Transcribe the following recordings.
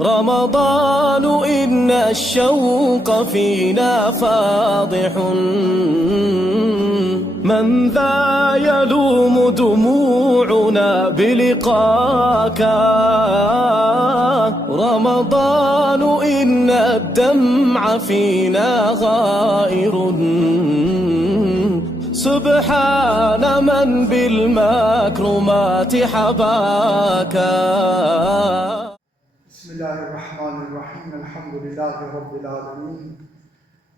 رمضان إن الشوق فينا فاضح من ذا يلوم دموعنا بلقاك رمضان إن الدمع فينا غائر سبحان من بالمكرمات حباك. بسم الله الرحمن الرحيم الحمد لله رب العالمين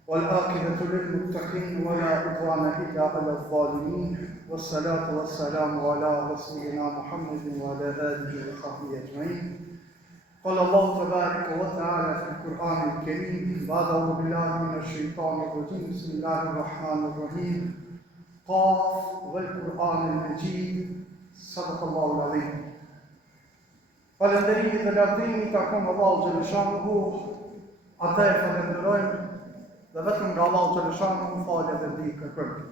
والعاقبة للمتقين ولا عدوان إلا على الظالمين والصلاة والسلام على رسولنا محمد وعلى آله وصحبه أجمعين. قال الله تبارك وتعالى في القرآن الكريم بعد أعوذ بالله من الشيطان الرجيم بسم الله الرحمن الرحيم قاف والقرآن المجيد صدق الله العظيم. Falënderimi dhe lavdrimi takon Allahu xhaleshanuhu, ata e falenderojmë dhe vetëm nga Allahu xhaleshanuhu falë dhe ndihmë kërkojmë.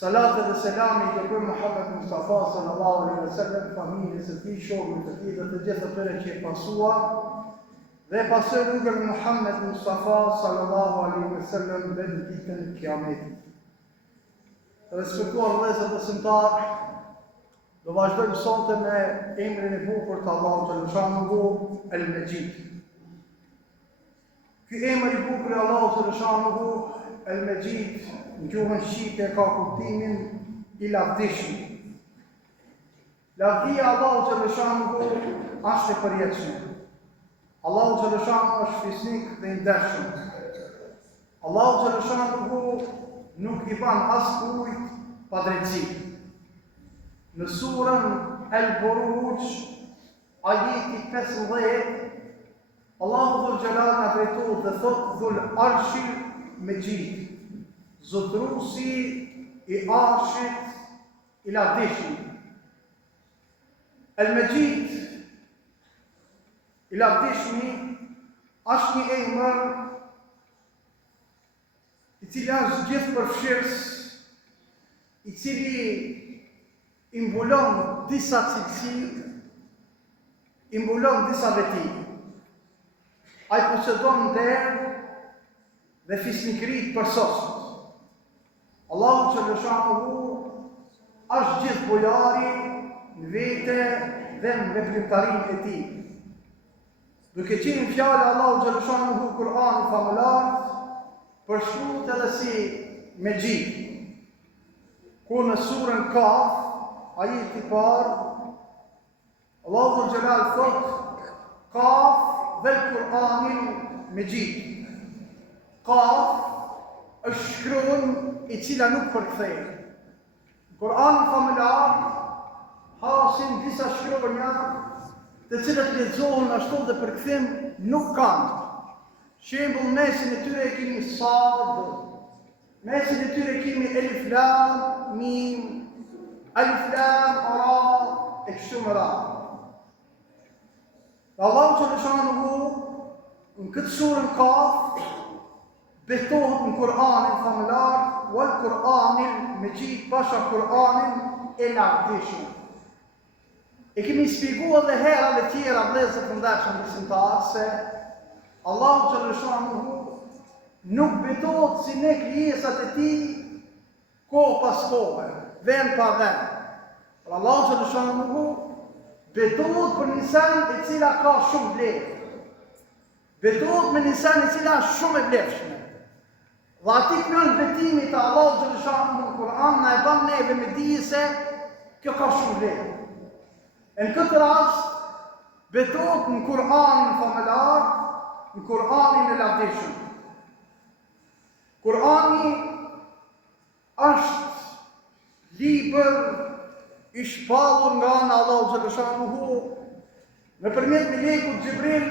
Salat dhe selami i dërguar Muhammed Mustafa sallallahu alaihi wasallam, familjes së tij, shokëve të tij dhe të gjithë atyre që e pasuan dhe pasoi rrugën e Muhammed Mustafa sallallahu alaihi wasallam deri në ditën e Kiametit. Respektuar vëllezër dhe besimtarë, do vazhdojmë sonte me emrin e bukur të Allahu xhaleshanuhu El-Mejid. Ky emër i bukur i Allahu xhaleshanuhu El-Mejid në gjuhën shqipe ka kuptimin i lavdishëm. Lavdia e Allahu xhaleshanuhu është e përjetshme. Allahu xhaleshanuhu është fisnik dhe i ndershëm. Allahu xhaleshanuhu nuk i ban askujt pa drejtësi. Në surën El-Buruj, ajeti 15, Allahu dhul Gjelal në drejtohet dhe thot dhul arshil Mejid, zotrusi i arshit i lavdishëm. El-Mejid i lavdishmi është një emër i cili është gjithë përfshirës, i cili imbulon disa cilësi, imbulon disa veti. Ai posedon nder dhe fisnikëri të përsosur. Allahu xhaleshanuhu është gjithë bujari në vete dhe në veprimtarinë e tij. Duke qenë fjala Allahu xhaleshanuhu Kur'an famullar, përshkruhet edhe si Mejid. Ku në surën Kaf ajeti i parë, Allahu dhul Gjelal thot, Kaf vel Kur'anil Mejid. Kaf është shkruan i cila nuk përkthehet. Kur'ani famullar hasin disa shkruanja të cilat lexohen ashtu dhe përkthim nuk kanë. Shembull, mesin e tyre kemi Sad, mesin e tyre kemi Elif Lam Mim, Alif Lam Ra e kështu me radhë. Allahu xhaleshanuhu në këtë surën Kaf betohet në Kur'anin famullar wal Kur'anil Mejid pasha Kur'anin e lavdishëm. E kemi shpjeguar edhe hera të tjera vëllezër të ndershëm besimtarë se Allahu xhaleshanuhu nuk betohet si ne krijesat e tij kohë pas kohe, vend pa vend. Por Allahu xhaleshanuhu betohet për një sen e cila ka shumë vlerë. Betohet me një sen e cila është shumë e vlefshme. Dhe ati kënën betimi të Allahu xhaleshanuhu në Kur'an na e ban neve me dije se kjo ka shumë vlerë. Në këtë rast betohet në Kur'anin famullar, në Kur'anin e lavdishëm. Kur'ani është libër i shpallur nga ana Allahu xhaleshanuhu nëpërmjet melekut Xhibril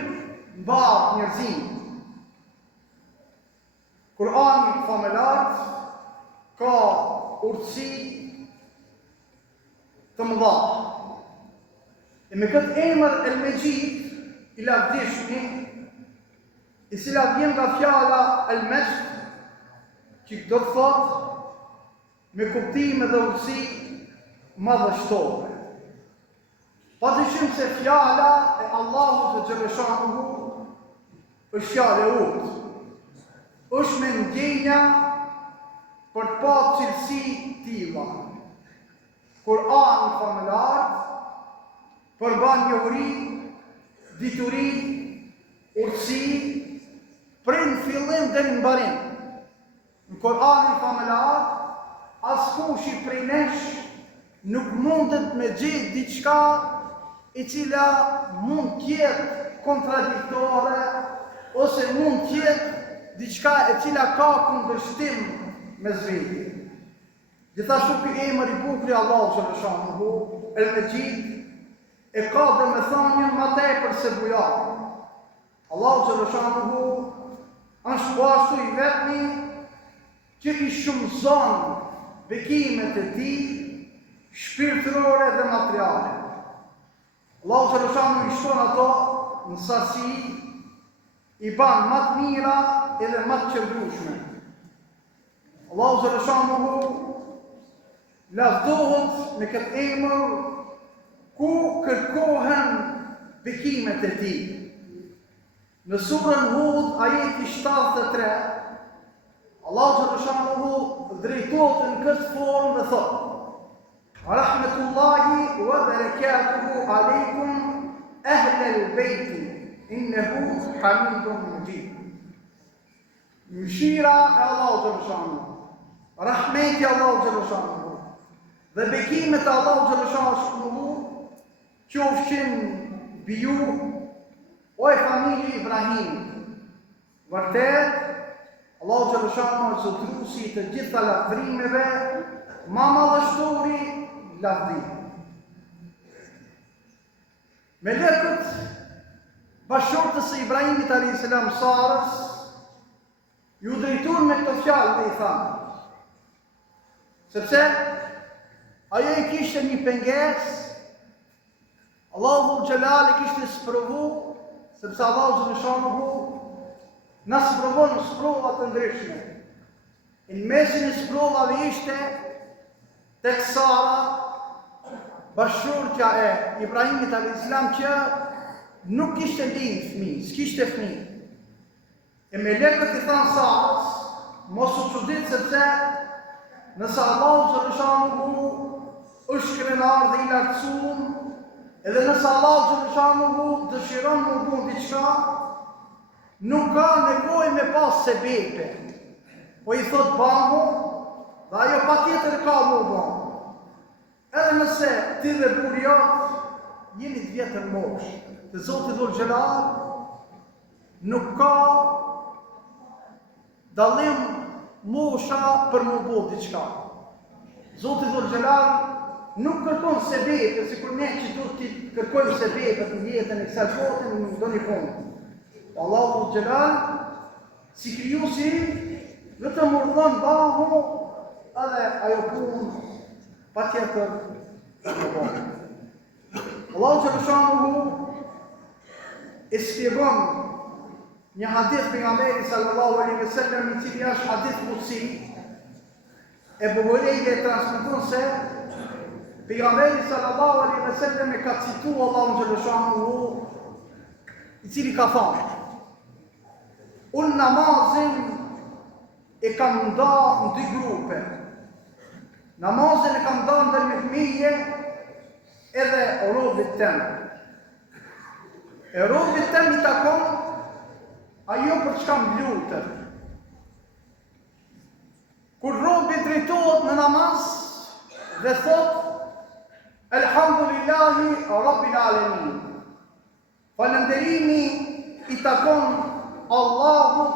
mbar njerëzimin. Kur'ani famullar ka urtësi të mëdha. E me këtë emër El-Mejid i lavdishmi, i cila vjen nga fjala El-Majd, që do të thotë me kuptime dhe urtësi madhështore. Padyshim se fjala e Allahut të Xhaleshanuhu është fjala e urtë. Është me ndjenja për të pasur cilësi tilla. Kur'ani famëlar përban njohuri, dituri, urtësi, prej në fillim deri në mbarim. Në Kur'anin famëlar, askush i prej nesh nuk mundet me gjetë diçka e cila mund tjetë kontradiktore, ose mund tjetë diçka e cila ka kundërshtim me zveti. Gjithashtu ky emër i bukur i Allahut Xhaleshanuhu, El-Mejid, e ka domethënien më tepër se bujari. Allahu Xhaleshanuhu është ashtu i vetmi që i shumëson bekimet e tij shpirtërore dhe materiale. Allahu Xhaleshanuhu i shton ato në sasi, i ban më të mira edhe më të qëndrueshme. Allahu Xhaleshanuhu lavdohet me këtë emër ku kërkohen bekimet e tij. Në surën Hud, ajeti 73, Allahu Xhaleshanuhu drejtohet në këtë formë dhe thotë: Rahmetullahi wa barakatuhu alaykum ahlal bayt innahu hamidun majid. Mëshira e Allahut Xhaleshanuhu, rahmeti i Allahut Xhaleshanuhu dhe bekimet e Allahut Xhaleshanuhu qofshin mbi ju, o e familje Ibrahim. Vërtet, Allahu Xhaleshanuhu është zotëruesi të gjitha lavdrimeve, ma madhështori lavdrim. Melekët bashortës së Ibrahimit alayhis salam, Sarës, ju drejtuan me këto fjalë dhe i thanë, sepse ajo i kishte një pengesë, Allahu Xhelal i kishte sprovu, sepse Allahu Xhaleshanuhu na sprovon sprova të ndryshme. Në mesin e sprovave ishte tek Sara, bashortja e Ibrahimit alayhis salam, që nuk kishte lindë fëmijë, s'kishte fëmijë. E melekët i thanë Sarës, mos u çudit, sepse nëse Allahu Xhaleshanuhu është krenar dhe i lartësuar, edhe nëse Allahu Xhaleshanuhu dëshiron më bën diçka, nuk ka nevojë me pas sebepe. Po i thot bangu, dhe ajo patjetër ka më bën. Edhe nëse ti dhe burri jot jeni të vjetër mosh, te Zoti Dhul Xhelal nuk ka dallim mosha për më bën diçka. Zoti Dhul Xhelal nuk kërkon sebepe, sikur ne që duhet të kërkojmë sebepe në jetën e kësaj bote në ndonjë punë. Allahu Dhul Xhelal, si krijuesi, vetëm urdhon bangu edhe ajo punë patjetër të bëhet. Allahu Xhaleshanuhu e shpjegon një hadith pejgamberit sallallahu alaihi wasallam, i cili është hadith qudsi. Ebu Hurejre e transmeton se pejgamberi sallallahu alaihi wasallam e ka cituar Allahun Xhaleshanuhu, i cili ka thënë: unë namazin e kam ndarë në dy grupe. Namazin e kam ndarë ndër me fëmijë edhe robit tem. E robit tem i takon ajo për çka më lutet. Kur robi drejtohet në namaz dhe thot: Elhamdulillahi Rabbil Alamin, falënderimi i takon Allahut,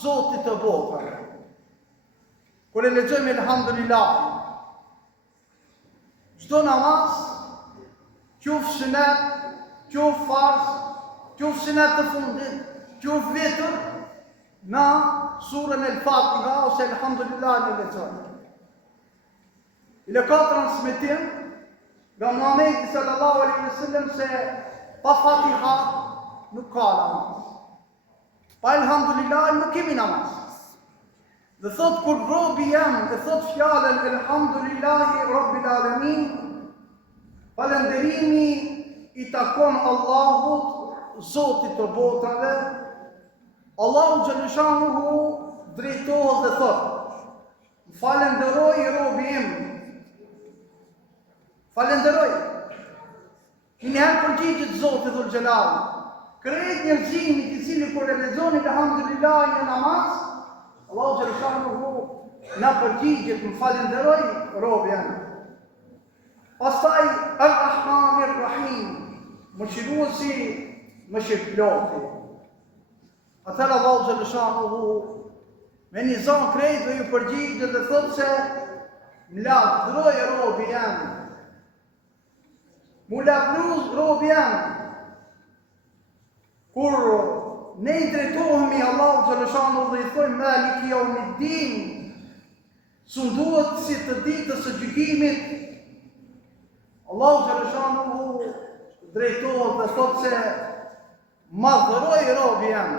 Zotit të botëve. Kur e lexojmë Elhamdulillahi, çdo namaz, qoftë sunet, qoftë farz, qoftë sunet të fundit, qoftë vitër, na surën El-Fatiha ose Elhamdulillahi në lexojmë. Ile ka transmetim nga Muhamedi sallallahu alaihi wasallam se pa Fatiha nuk ka namaz. Pa Elhamdulillahi nuk kemi namaz. Dhe thot kur robi jam dhe thot fjalën Elhamdulillahi Rabbil Alamin, falënderimi i takon Allahut, Zotit të botrave. Allahu xhaleshanuhu drejtohet dhe thot: falenderoj robi im. Falenderoj. I njëherë përgjigjet Zotit dhul xhelal. Krejt njerëzimit i cili kur e lexoni alhamdulillah në namaz, Allahu xhaleshanuhu na përgjigjet më falenderoj robi im. Pastaj Ar-Rahmanir Rahim, mëshiruesi, mëshirëploti. Atëherë Allahu xhaleshanuhu me një zonë krejt dhe ju përgjigjet dhe thot se më lavdroj robi jam. Mu lavdruj robi jam. Kur ne i drejtohemi Allahu xhaleshanuhu dhe i thojmë Maliki Yawmiddin, sunduhet si të ditës së gjykimit, Allahu xhaleshanuhu drejtohet dhe thot se madhëroj robi jam.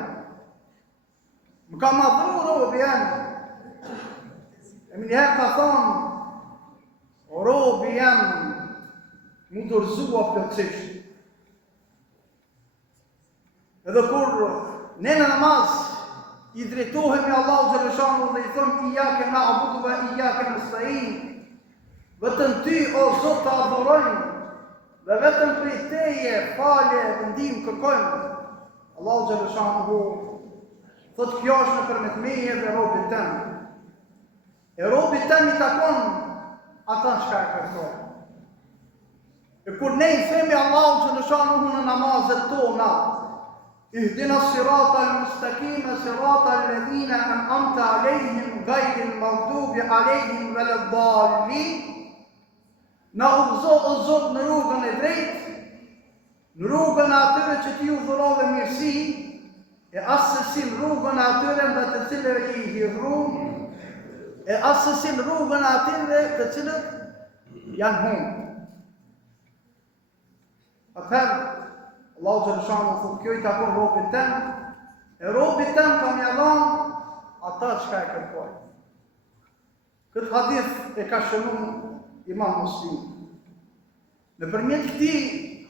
Më ka madhru robi jam. E më njëherë ka thonë, robi jam mu dorëzua plotësisht. Edhe kur ne në namaz i drejtohemi Allahu xhaleshanuhu dhe i thëmë iyake na'budu wa iyake nasta'in, vetëm ty o Zot të adhurojmë dhe vetëm prej teje falje dhe ndihmë kërkojmë. Allahu xhaleshanuhu thot kjo është në përmet meje dhe robit tem. E robit tem i takon ata çka e kërkojnë. E kur ne i themi Allahu xhaleshanuhu në namazet tona, ihdina sirata al-mustaqima sirata alladhina an'amta alayhim ghayril maghdubi alayhim waladdallin, na udhëzo o Zot në rrugën e drejtë, në rrugën e atyre që ti udhërove mirësi, e asësin rrugën e atyre nga të cilëve i hirrum, e asësin rrugën e atyre të cilët janë humbë. Atëherë, Allahu xhaleshanuhu thot kjo i takon robit tem, e robit tem ka mja dhanë ata çka e kërkojnë. Këtë hadith e ka shënuar Imam Muslimi. Nëpërmjet këtij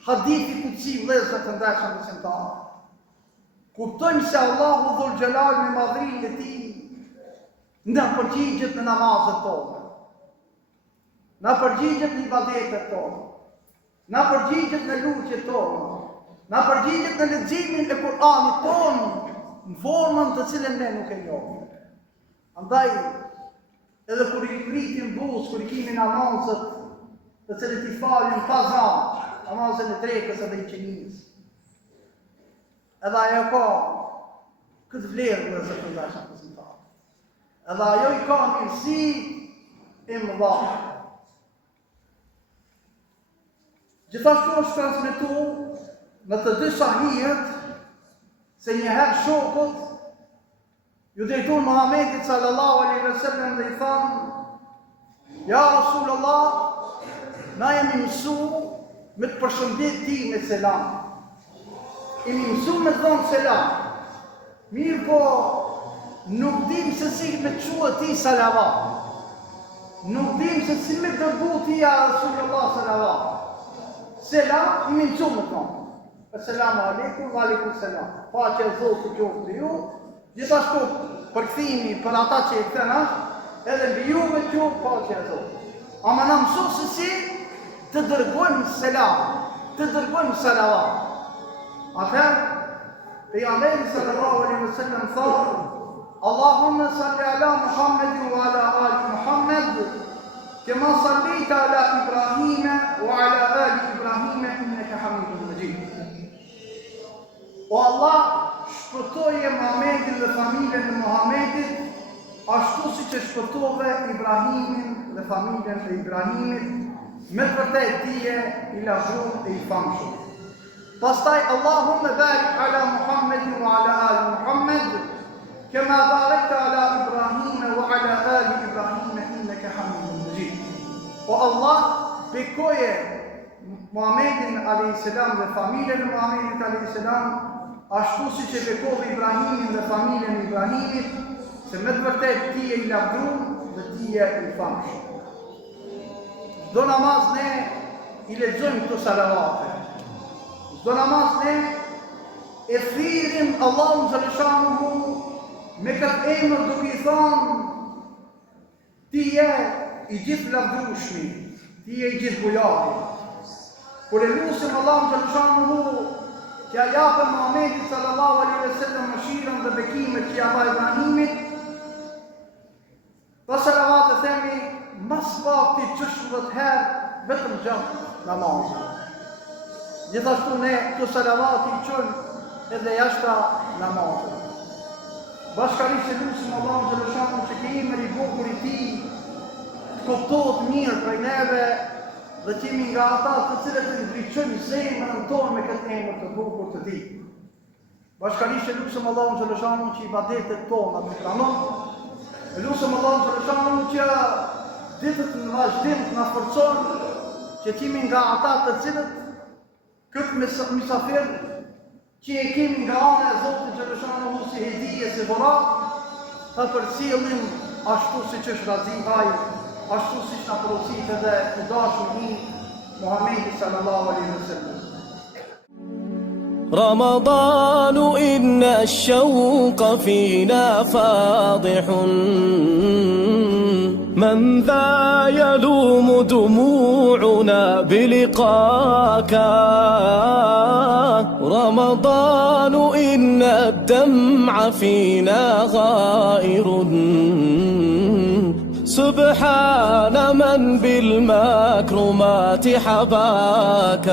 hadithi kutsi vëllezër të ndershëm besimtarë, kuptojmë se Allahu dhul xhelal me madhrinë e tij na përgjigjet në namazet tona, na përgjigjet në ibadetet tona, na përgjigjet në lutjet tona, na përgjigjet në leximin e Kur'anit tonë në formën të cilën ne nuk e njohim. Andaj edhe kur i rritim buzë, kur i kemi namazet të cilët i falin pazar, namazën e drekës edhe i qenis, edhe ajo ka këtë vlerë dhe zë përndashën të zëntarë. Edhe ajo i ka mirësi e mëdha. Gjithashtu është transmetu në të dy sahihet se njëherë shokët ju drejtuan Muhamedit sallallahu alaihi wasallam dhe i thanë: Ja Rasulullah, na jemi mësu me të përshëndet ti me selam. Jemi mësu me të thonë selam. Mirë po, nuk dim se si me të qua ti salavat. Nuk dim se si me dërgu ti ja Rasulullah salavat. Selam, jemi mësu me të thonë. Assalamu alaikum, wa alaikum salam. Paqja e Zotit qoftë mbi ju. Gjithashtu përkthimi për ata që i kthen edhe mbi juve qoftë paqja e Zotit. Ama na mëso se si të dërgojmë selam, të dërgojmë salavat. Atëherë, pejgamberi sallallahu alaihi wasallam thotë: Allahumma salli ala Muhammedin wa ala ali Muhammed, kama sallaita ala Ibrahim wa ala ali Ibrahim innaka Hamidum Majid. O Allah, shpëtoje Muhammedin dhe familjen e Muhammedit, ashtu si që shpëtove Ibrahimin dhe familjen e Ibrahimit, me të vërtet tije i lavdruar e i famshëm. Pastaj Allahumma barik ala Muhammedin wa ala ali Muhammed, kama barakta ala Ibrahim wa ala ali Ibrahim innaka Hamidum Majid. O Allah, bekoje Muhammedin alayhis salam dhe familjen e Muhammedit alayhis salam, ashtu si që bekove Ibrahimin dhe familjen e Ibrahimit, se me të vërtet ti e i lavdruar dhe ti e i famshëm. Do namaz ne i lexojmë këto salavate. çdo namaz ne e thirrim Allahun xhaleshanuhu me këtë emër duke i thonë ti je i gjithë lavdrueshmi, ti je i gjithë bujari. Kur e lutim Allahun xhaleshanuhu që ja japë Muhamedit sallallahu alaihi wasallam mëshirën dhe bekimet që ja dha Ibrahimit, pas salavat themi mas pak ti 60 herë vetëm gjatë namazit. Gjithashtu ne këto salavat i qënë edhe jashta namazit. Bashkërisht e lutim Allahun xhaleshanuhu që ke emër i bukur i tij të kuptohet mirë prej neve dhe që jemi nga ata të cilët e ndriçojnë zemrën tonë me këtë emër të bukur të tij. Bashkërisht e lutim Allahun xhaleshanuhu që ibadetet tona të pranon. E lutim Allahun xhaleshanuhu që ditët në vazhdim të na forcon që jemi nga ata të cilët këtë misafir që e kemi nga ana e Zotit xhaleshanuhu si hedije, si dhurat, ta përcjellim ashtu siç është razi ai, ashtu siç na porosit edhe i dashur i Muhamedi sallallahu alaihi wasallam. رمضان إن الشوق فينا فاضح من ذا يلوم دموعنا بلقاك رمضان إن الدمع فينا غائر سبحان من بالمكرمات حباك